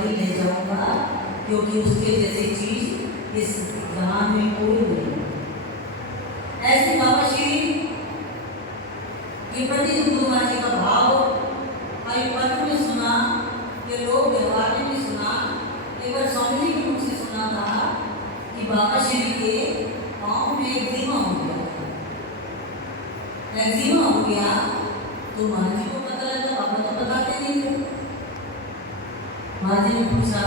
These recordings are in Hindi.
ही ले जाऊंगा, क्योंकि उसके जैसी चीज इस जहान में कोई नहीं। ऐसे बाबा श्री के प्रति गुरु महाराज जी का भाव हमारे पत्र में सुना, ये लोग व्यवहार में भी सुना। एक बार स्वामी जी के मुख से सुना था कि बाबा श्री के पाँव में एक्जिमा हो गया। एक्जिमा हो गया तो महाराज जी को पता लगा, बाबा तो बताते नहीं थे। महाराज जी ने पूछा,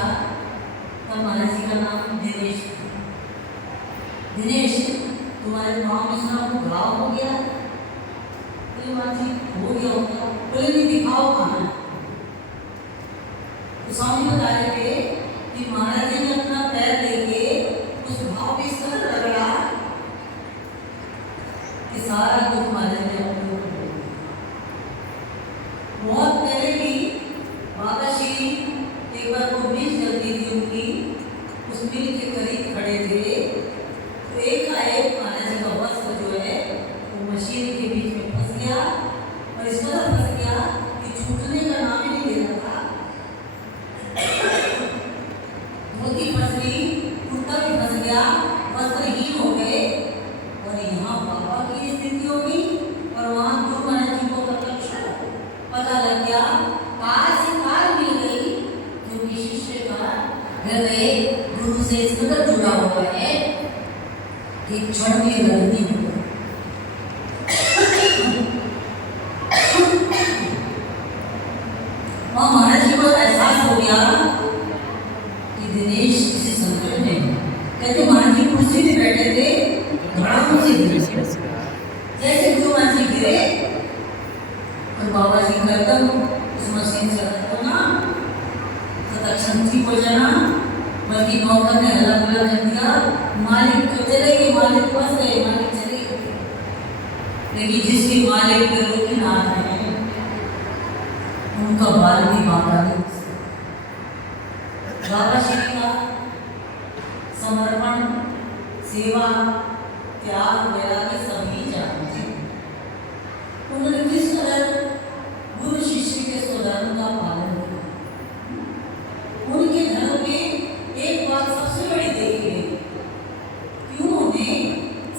तब महाराज जी का नाम दिनेश था। दिनेश, तुम्हारे पाँव में सुना वो घाव हो गया? बोले महाराज जी हो गया होगा। बोले नहीं, दिखाओ कहाँ है। तो स्वामी बता रहे थे कि महाराज जी ने अपना पैर लेके उस घाव पे इस तरह रगड़ा कि सारा दुख महाराज ने अपने ऊपर ले लिया। बहुत पहले भी बाबा श्री एक बार वो मिल चलती थी उनकी, उस मिल के करीब खड़े थे, तो एकाएक महाराज जी का वस्त्र जो है वो मशीन के बीच में फंस गया, और इस तरह फंस गया कि छूटने का नाम ही नहीं ले रहा था। धोती फंस गई, कुर्ता भी फंस गया, वस्त्रहीन हो गए, और यहाँ बाबा की स्थिति होगी, और वहाँ गुरु महाराज जी को प्रत्यक्ष पता लग गया। कार से कार मिल गई, क्योंकि शिष्य का हृदय गुरु से इस कदर जुड़ा हुआ है कि क्षण में गलती हो। वहाँ महाराज जी को एहसास हो गया कि दिनेश किसी संकट में है। कहते महाराज जी कुर्सी पे बैठे थे, धड़ाम से गिरे। जैसे गुरु महाराज जी गिरे और बाबा जी का एकदम उस मशीन से हटना, तत्क्षण ठीक हो जाना, बल्कि नौकर ने हल्ला गुल्ला कर दिया, मालिक तो चले गए, मालिक फंस गए, मालिक चले गए। लेकिन जिसके मालिक के रोकी ना है उनका बाल भी बांधा नहीं। बाबा श्री का समर्पण, सेवा, त्याग, वैराग्य सभी जानते हैं। उन्होंने किस तरह गुरु शिष्य के स्वधर्म का पालन किया। उनके धर्म में एक बात सबसे बड़ी देखी गई कि उन्होंने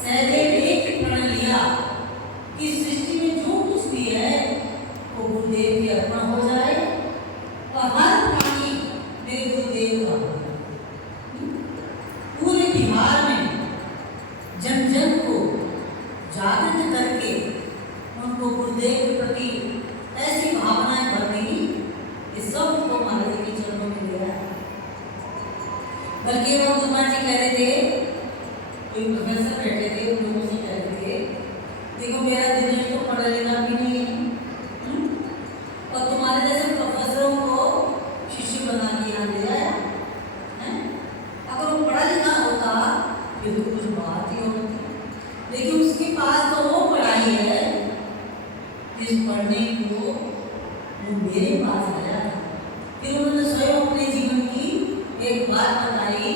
सहदेव एक ही प्रण लिया कि सृष्टि में जो कुछ भी है वो गुरुदेव की अर्पण हो जाए, और हर प्राणी मेरे गुरुदेव का। पूरे बिहार में जन जन को जागृत करके उनको गुरुदेव के प्रति ऐसी भावनाएं भर दी कि सबको महाराज जी के चरणों में ले आया। बल्कि वो गुरु महाराज जी कह रहे थे, कोई प्रोफेसर बैठे थे, उन लोगों से कह रहे थे, देखो मेरा दिनेश तो पढ़ा लिखा भी नहीं है, और तुम्हारे जैसे प्रोफेसरों को शिष्य बना के यहाँ ले आया है। अगर वो पढ़ा लिखा होता फिर तो कुछ बात ही होती, लेकिन उसके पास तो वो पढ़ाई है जिस पढ़ने को वो मेरे पास आया था। फिर उन्होंने स्वयं अपने जीवन की एक बात बताई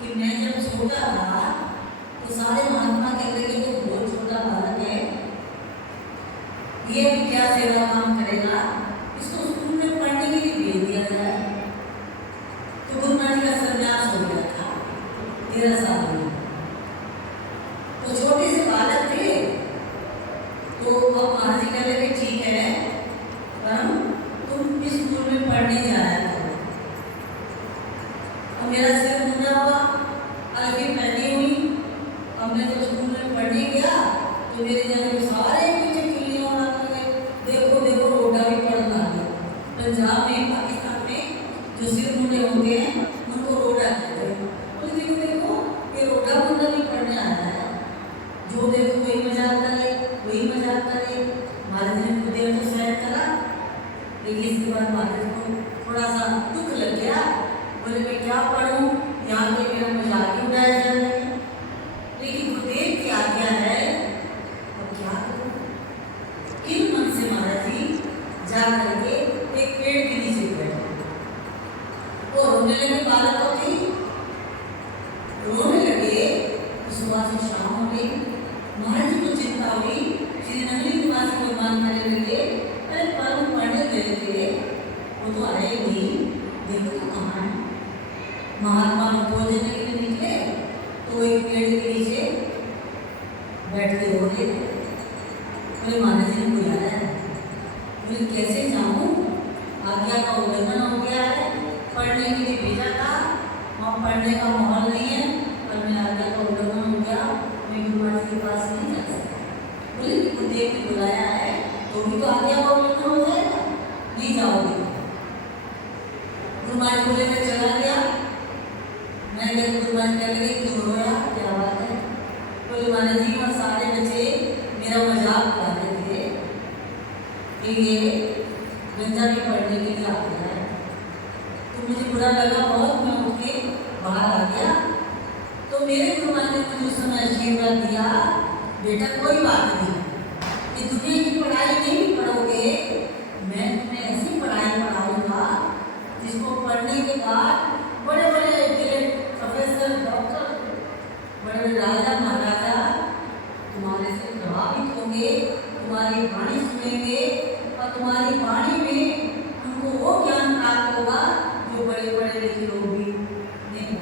कि मैं जब छोटा था तो सारे महात्मा कहते थे कि बहुत छोटा बालक है, ये भी क्या सेवा काम करेगा, इसको स्कूल में पढ़ने के लिए भेज दिया जाए। तो गुरु महाराज जी का संन्यास हो गया था 13 साल में। तो छोटे से बालक थे, तो अब महाराज जी कह रहे ठीक है, तुम इस स्कूल में पढ़ने जाया करो। और मेरा सिर मुंडा हुआ, अलगे पहनी हुई, अब मैं तो स्कूल में पढ़ने गया तो मेरे जन्म सारे पीछे खिल्लियाँ उड़ा कर गए, देखो देखो रोडा भी पढ़ना है। पंजाब में, पाकिस्तान में जो सिर मुंडे होते हैं उनको रोडा कहते हैं। बोले देखो देखो ये रोडा मुंडा भी पढ़ने आया है, जो देखो वही मजाक करे, वही मजाक करे। महाराज ने कुछ देर तो सहन करा, लेकिन इसके बाद महाराज को थोड़ा सा दुख लग गया। बोले मैं क्या पढ़ूं, यहाँ पे मेरा मजाक ही उड़ाया जा रहा है, लेकिन गुरुदेव की आज्ञा है, अब क्या करूं। किन मन से महाराज जी जा करके एक पेड़ के नीचे बैठे, वो रोने लगे, बालक होते ही रोने लगे। सुबह से शाम हो गई, महाराज जी को चिंता हुई, श्री नगरी निवासी भगवान करने लगे, अरे परम पढ़ने गए थे, वो तो आए नहीं, देखो महात्मा लोग भोजन के लिए निकले तो एक पेड़ के नीचे बैठ के रो रहे थे। बोले महाराज जी ने बुलाया है। बोले कैसे जाऊँ, आज्ञा का उल्लंघन हो गया है, पढ़ने के लिए भेजा था, वहाँ पढ़ने का माहौल नहीं है, पर मैं आज्ञा का उल्लंघन हो गया, मैं गुरु महाराज के पास नहीं जा सकता। बोले गुरुदेव ने बुलाया है तो भी तो आज्ञा का उल्लंघन हो जाएगा, नहीं जाओगे। गुरु महाराज बोले मैं चला गया। मैं गुरु महाराज कह लगे क्यों रोया, क्या बात है। बोले महाराज जी वहाँ सारे बच्चे मेरा मजाक उड़ा रहे थे कि ये गंजा भी पढ़ने के लिए आ गया है, तो मुझे बुरा लगा बहुत, मैं उठ के बाहर आ गया। तो मेरे गुरु महाराज ने मुझे उस समय आशीर्वाद दिया, बेटा कोई बात नहीं, ये दुनिया की पढ़ाई नहीं पढ़ोगे, मैं तुम्हें ऐसी पढ़ाई पढ़ाऊंगा जिसको पढ़ने के बाद बड़े बड़े प्रोफेसर, डॉक्टर, बड़े बड़े राजा महाराजा तुम्हारे से प्रभावित होंगे, तुम्हारी वाणी सुनेंगे और तुम्हारी वाणी में उनको वो ज्ञान प्राप्त होगा जो बड़े बड़े लिखे लोग भी नहीं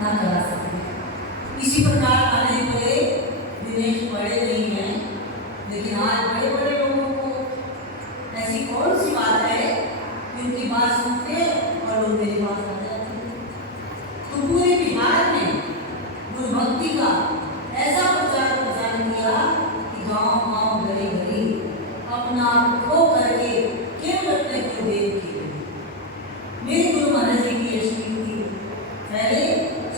ना करा सकते। इसी प्रकार महाराज बोले दिनेश बड़े नहीं हैं, लेकिन आज बड़े बड़े लोगों को ऐसी कौन सी बात है कि उनकी बात सुनते और लोग मेरे पास आ जाते हैं। तो पूरे बिहार में गुरु भक्ति का ऐसा प्रचार प्रसार किया कि गांव गांव गली गली अपना आप खो करके केवल अपने गुरुदेव की मेरे गुरु महाराज जी की स्मृति पहले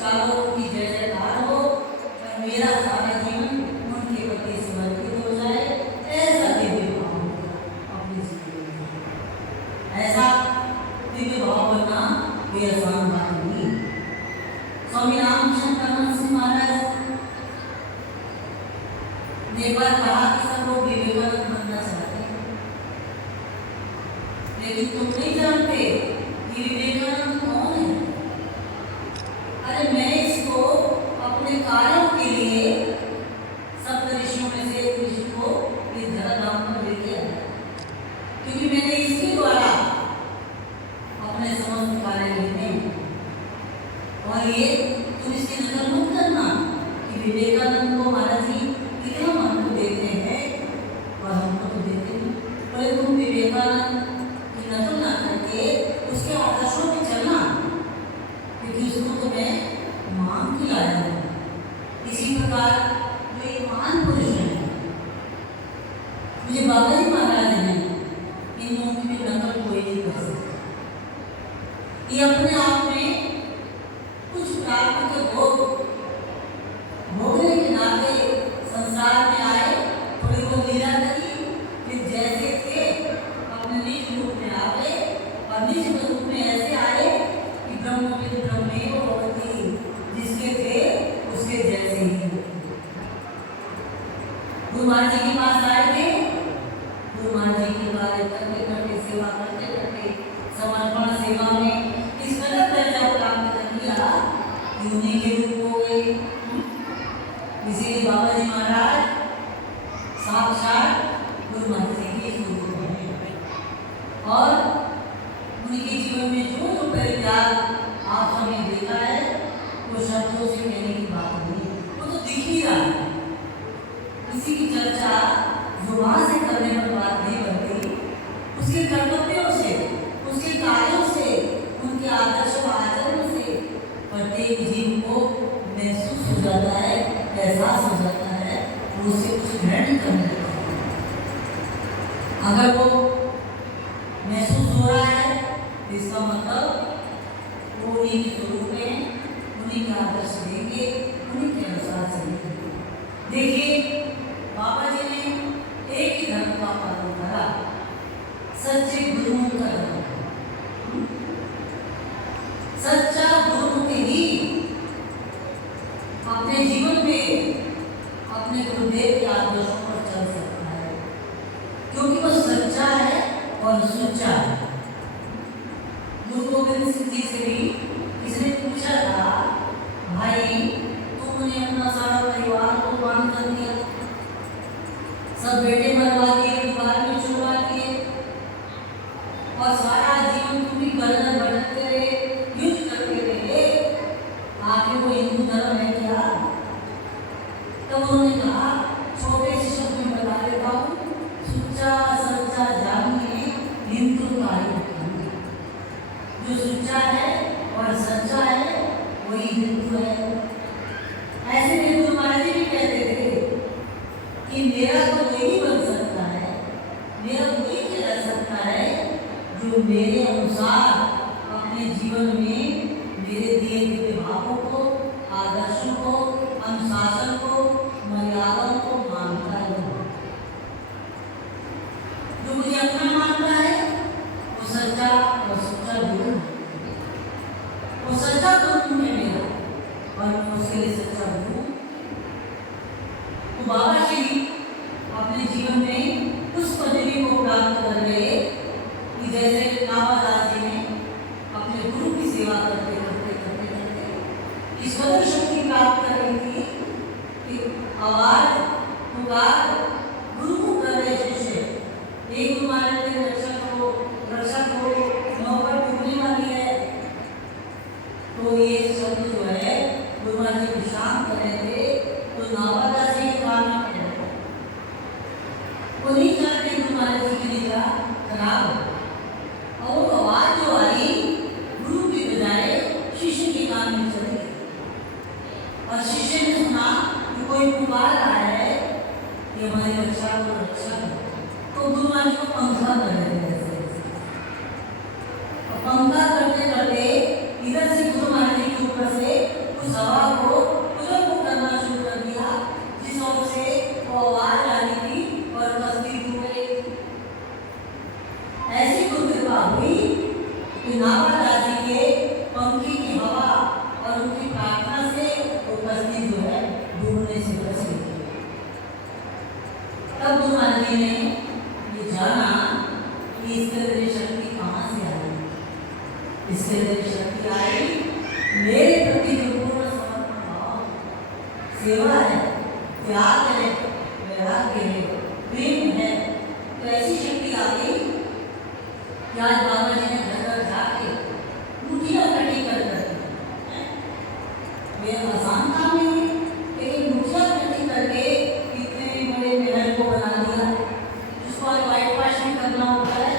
चारों की जय जयकार हो और मेरा सारा जीवन उनके प्रति समर्पित हो जाए, ऐसा दिव्य भाव अपने जीवन में। ऐसा दिव्य भाव बनना कोई आसान बात नहीं। स्वामी रामकृष्ण परमहंस महाराज ने एक बार कहा कि सब लोग विवेकानंद बनना चाहते हैं, लेकिन तुम नहीं जानते कि विवेकानंद कौन है। अरे मैं इसको अपने कार्यों के लिए सप्त ऋषियों में से एक ऋषि को इस धराधाम पर लेके आया, क्योंकि मैंने इसके द्वारा अपने समस्त कार्य लेने। और ये तुम इसकी नकल मत करना कि विवेकानंद को महाराज जी कितना मन को देते हैं और हमको तो देते नहीं। पर तुम विवेकानंद की नकल ना करके उसके आदर्शों में चलना, क्योंकि उसको तो मैं मान के लाया हूँ। इसी प्रकार जो एक महान पुरुष है, मुझे बाबा जी महाराज हैं, इन लोगों की भी नकल कोई नहीं कर सकता। ये अपने आप में कुछ प्राप्त के भोगने के नाते संसार में आए, थोड़ी बहुत लीला करी, फिर जैसे थे अपने निज रूप में आ गए और निज रूप में ऐसे आए कि ब्रह्मविद ब्रह्मेव भवति, जिसके थे उसके जैसे ही। गुरु महाराज जी के पास आए थे, गुरु महाराज जी के कार्य करते करते, सेवा करते करते, समर्पण सेवा में इस कदर दर्जा प्राप्त कर लिया कि उन्हीं के रूप हो गए। इसीलिए बाबा जी महाराज साक्षात गुरु महाराज जी के स्वरूप हैं। और उनके जीवन में जो जो परित्याग आप सबने देखा है, वो शब्दों से कहने की बात नहीं, वो तो दिख ही रहा है। किसी की चर्चा जुबान से करने पर बात नहीं बनती, उसके कर्तव्यों से, उसके कार्यों से, उनके आदर्श व आचरण से प्रत्येक जीव को महसूस हो जाता है, एहसास हो जाता है, वो उससे कुछ ग्रहण करने लगता है। अगर वो महसूस हो रहा है, इसका मतलब वो उन्हीं के स्वरूप में, उन्हीं के आदर्श देंगे, उन्हीं के अनुसार चलेंगे। देखिए बाबा जी ने एक ही धर्म का पालन करा, सच्चे गुरुमुख का धर्म। सच्चा गुरुमुख ही अपने जीवन में अपने गुरुदेव के आदर्शों पर चल सकता है, क्योंकि वो सच्चा है और सुच्चा है। गुरु गोविंद सिंह जी से भी किसने पूछा था, भाई तुमने अपना सारा परिवार को कुर्बान कर दिया, सब बेटे मरवा दिए, दीवार में छुड़वा दिए और सारा जीवन तुम भी बर्तन भटकते रहे, उन्होंने कहा, छोटे से शब्द में बता देता हूँ, सुच्चा सच्चा जानिए हिंदू का ही। जो सुच्चा है और सच्चा है वही हिंदू है। ऐसे हिंदू महाराज जी भी कहते थे कि मेरा तो वही बन सकता है, मेरा वही चला सकता है जो मेरे अनुसार अपने जीवन में मेरे दिए गए भावों को, आदर्शों को, अनुशासन को, मर्यादाओं को मानता है। जो मुझे अपना मानता है वो सच्चा और सच्चा गुरु, वो सच्चा गुरु है मेरा और मैं उसके लिए सच्चा गुरु। तो बाबा श्री अपने जीवन में उस पदवी को प्राप्त कर गए कि जैसे नावादास जी ने अपने गुरु की सेवा करते करते करते करते इस कदर शक्ति प्राप्त कर रही थी कि आवाज पुकार गुरु को कर रहे शिष्य, एक तुम्हारे लिए रक्षा को नौकर डूबने वाली है। तो ये शब्द जो है गुरु महाराज जी विश्राम कर रहे थे, तो नावादास जी गाना पड़ रहा, वो नहीं चाहते गुरु महाराज जी की निद्रा खराब हो, और आवाज जो आई गुरु की बजाय शिष्य के कान में चली गई और शिष्य ने सुना कि कोई पुकार रहा है कि हमारी रक्षा को रक्षा करो। तो गुरु महाराज को पंखा कर रहे थे और पंखा करते करते इधर से गुरु महाराज जी के ऊपर से उस हवा को उधर को करना शुरू कर दिया जिस ओर से वो आवाज आ रही थी और कश्ती डूब गई। ऐसी कृपा हुई कि नावादास जी के पंखी की हवा और उनकी प्रार्थना से वो कश्ती जो है डूबने से बच गई। तब गुरु महाराज जी ने ये जाना कि इसके अंदर शक्ति कहाँ से आई। इसके अंदर शक्ति आई मेरे प्रति जो पूर्ण समर्पण भाव, सेवा है, त्याग है, वैराग्य है, प्रेम है, तो ऐसी शक्ति आ गई कि आज बाबा जी ने घर घर जाके मुठियाँ इकट्ठी कर ये आसान काम नहीं है, लेकिन मुठियाँ इकट्ठी करके इतने बड़े महल को बना दिया जिसको आज वाइट वॉश भी करना होता है,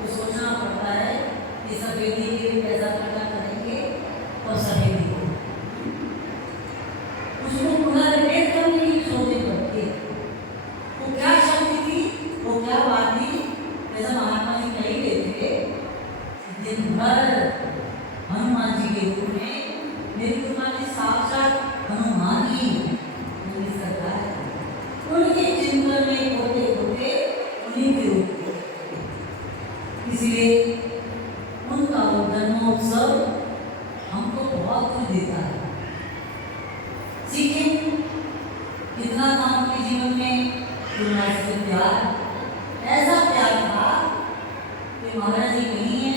तो सोचना पड़ता है कि सफेदी के लिए पैसा इकट्ठा करेंगे और सफेदी उसको पूरा रिपेयर करने की सोचनी पड़ती है। वो क्या शक्ति थी, वो क्या बात थी, जैसा महात्मा जी कह ही रहे थे, दिन भर हनुमान जी के रूप में मेरी तुम्हारी साक्षात हनुमान ही मेरी सरकार है। उनके चिंतन में होते होते उन्हीं के रूप, इसलिए उनका वो जन्मोत्सव हमको बहुत कुछ देता है। सीखें कितना था उनके जीवन में गुरुनाथ से प्यार, ऐसा प्यार था कि महाराज जी नहीं है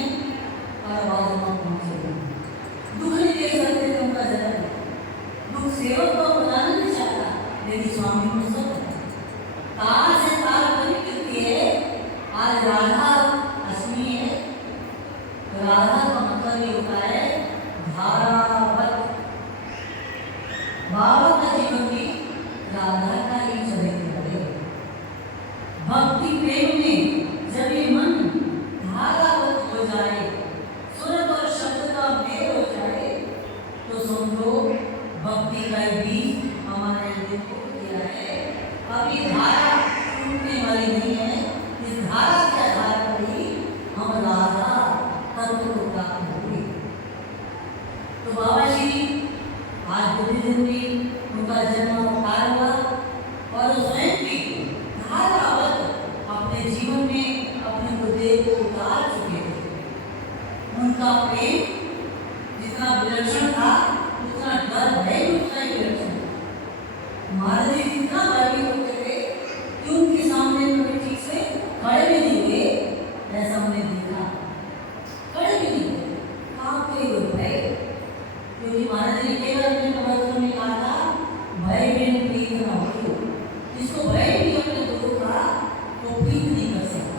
और आवाज वहां पहुंचे। दुख नहीं देख सकते थे उनका जन्म, दुख सेवक को बताना नहीं चाहता, लेकिन स्वामी को सब तार से तार बनी कितनी है। आज राधा अश्मी है, राधा का मतलब ये होता है धारावत। बाबा का जीवन में राधा का ही चरित्र है। भक्ति प्रेम में जब ये मन धारावत हो जाए, सुर और शब्द का मेल हो जाए, तो समझो भक्ति का बीज हमारे दिल को दिया है। अभी धारा टूटने वाली नहीं है, इस धारा के आधार पर ही हम राधा तत्व को प्राप्त होंगे। तो बाबा जी आज बुद्धि दिन में उनका जन्म अवतार हुआ और स्वयं भी धारावत अपने जीवन में अपने बुद्धि को उतार चुके थे। उनका प्रेम जितना विलक्षण था उतना डर भय भी उतना ही विलक्षण था। महाराज जी इतना बलवी होते थे कि उनके सामने कभी ठीक से खड़े भी नहीं हुए, ऐसा हमने देखा। खड़े भी नहीं हुए, कांपते हुए भय, क्योंकि महाराज जी केवल अपने प्रवचनों में कहा था भय में प्रीत न हो। जिसको भय भी अपने गुरु का वो प्रीत नहीं कर सकता,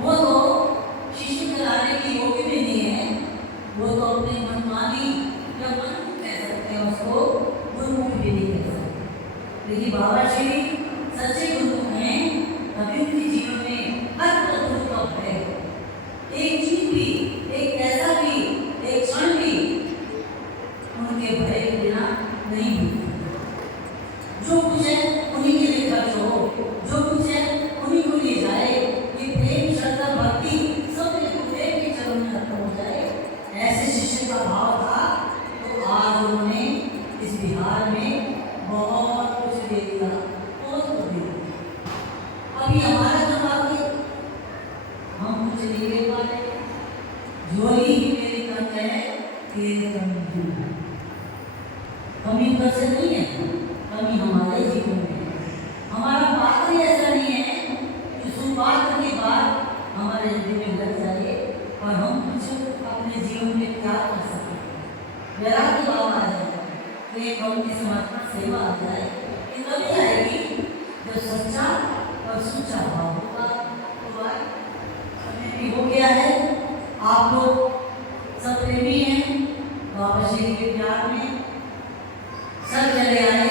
वो तो शिष्य कराने की योग्य भी नहीं है, वो तो अपनी मनमानी या मन कह सकते हैं उसको, गुरुमुख भी नहीं कह सकते। श्री सच्चे गुरु हैं, कभी उनके जीवन में हर पल दुख का भय, एक चीज भी, एक ऐसा भी, एक क्षण भी उनके भय के बिना नहीं होता। जो कुछ है उन्हीं के लिए खर्च हो, जो कुछ है उन्हीं को लिए जाए। ये प्रेम श्रद्धा भक्ति सब गुरुदेव के चरणों में खत्म हो जाए, ऐसे शिष्य का भाव था। तो आज उन्होंने इस बिहार में बहुत कुछ दे दिया, बहुत कुछ दे दिया। अभी हमारा जब आगे हम कुछ नहीं दे पा रहे, झोली ही मेरी कम है, तेरे कम दूर। कमी कर से नहीं है, कमी हमारे जीवन में है। हमारा पात्र ऐसा नहीं है कि सुपात्र के बाद हमारे हृदय में लग जाए और हम कुछ अपने जीवन में क्या कर सकें, वैराग्य भाव आ जाए, प्रेम और की समर्पण सेवा आ जाए। ये तभी आएगी जब सच्चा और सुच्चा भाव होगा। तो अभी भी हो गया है, आप लोग सब प्रेमी हैं बाबा श्री के प्यार में, सब चले आए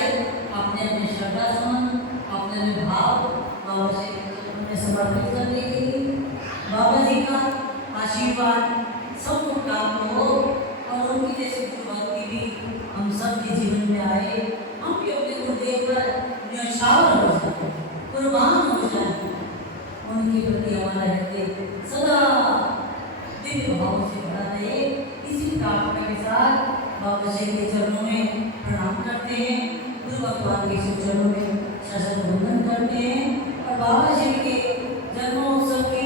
अपने अपने श्रद्धा समन, अपने अपने भाव बाबा श्री के चरणों में समर्पित करने के लिए। बाबा जी का आशीर्वाद सबको प्राप्त हो और उनकी जैसी भक्ति भी हम सब के जीवन में आए। हम भी अपने गुरुदेव पर न्यौछावर हो जाए, कुर्बान हो जाए, उनके प्रति हमारा हृदय सदा दिव्य भाव से भरा रहे। इसी प्रार्थना के साथ बाबा श्री के चरणों में प्रणाम करते हैं, गुरु भगवान के चरणों में शरण वंदन करते हैं और बाबा श्री के जन्मोत्सव के